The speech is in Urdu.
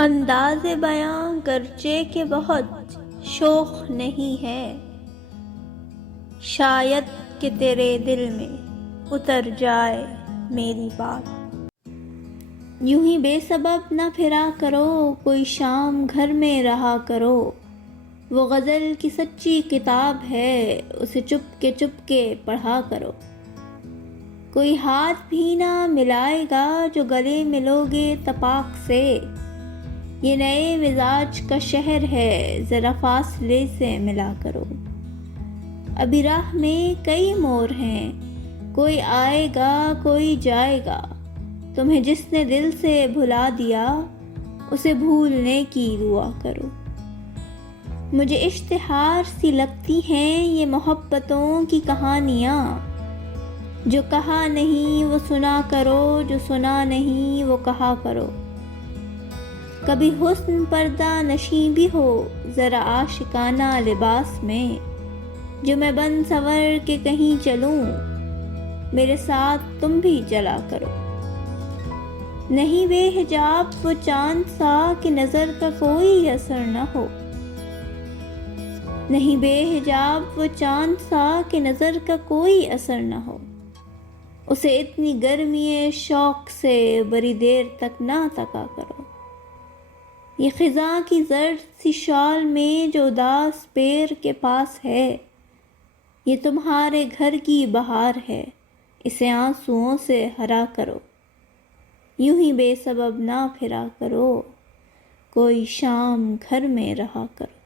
انداز بیاں گرچہ کہ بہت شوخ نہیں ہے، شاید کہ تیرے دل میں اتر جائے میری بات۔ یوں ہی بے سبب نہ پھرا کرو، کوئی شام گھر میں رہا کرو، وہ غزل کی سچی کتاب ہے، اسے چپ کے پڑھا کرو۔ کوئی ہاتھ بھی نہ ملائے گا جو گلے ملوگے تپاک سے، یہ نئے مزاج کا شہر ہے، ذرا فاصلے سے ملا کرو۔ ابھی راہ میں کئی مور ہیں، کوئی آئے گا کوئی جائے گا، تمہیں جس نے دل سے بھلا دیا اسے بھولنے کی دعا کرو۔ مجھے اشتہار سی لگتی ہیں یہ محبتوں کی کہانیاں، جو کہا نہیں وہ سنا کرو، جو سنا نہیں وہ کہا کرو۔ کبھی حسن پردہ نشیں بھی ہو ذرا عاشقانہ لباس میں، جو میں بن سنور کے کہیں چلوں، میرے ساتھ تم بھی چلا کرو۔ نہیں بے حجاب وہ چاند سا کہ نظر کا کوئی اثر نہ ہو، نہیں بے حجاب وہ چاند سا کہ نظر کا کوئی اثر نہ ہو، اسے اتنی گرمی شوق سے بڑی دیر تک نہ تکا کرو۔ یہ خزاں کی زرد سی شال میں جو اداس پیر کے پاس ہے، یہ تمہارے گھر کی بہار ہے، اسے آنسوؤں سے ہرا کرو۔ یوں ہی بے سبب نہ پھرا کرو، کوئی شام گھر میں رہا کرو۔